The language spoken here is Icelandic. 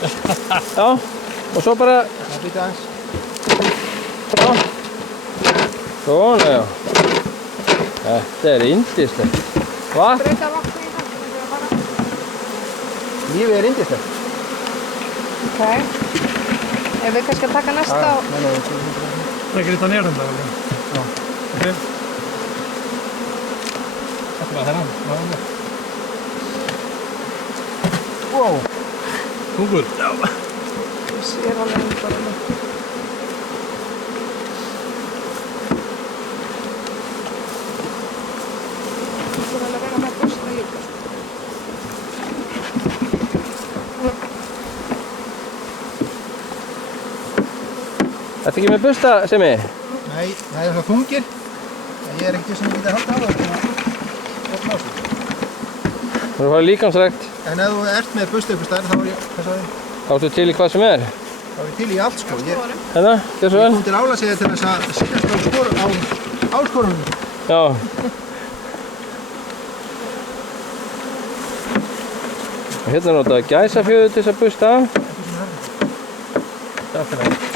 Já, og svo bara... Það býta aðeins. Já. Svona, já. Þetta yndislegt. Hvað? Brauta vatni í það, það er bara. Lífið yndislegt. Ok. Ef við kannski að taka næsta á... Lägger lite ner den där eller? Ja. Okej. Jag ska bara här. Wow. Google. Ja. Ég sér alveg bara nú. Þú þurfum að vera með busta líka. Þetta ekki með busta, Simmi? Nei, það er svo þungir. Ég er ekkert sem ég geti haldið á það. Þú erum farið líkamsrækt. En ef þú ert með busta ykkur stær, þá er ég, hvað sagði ég? Þá ertu til í hvað sem er. Þá er ég til í allt sko. Ég Hérna, gjör svo vel. kom til Álasíða til þess að sýnast á áskorunum. Já. Og hérna er notaði gæsafjöðu til þess að busta. Þetta er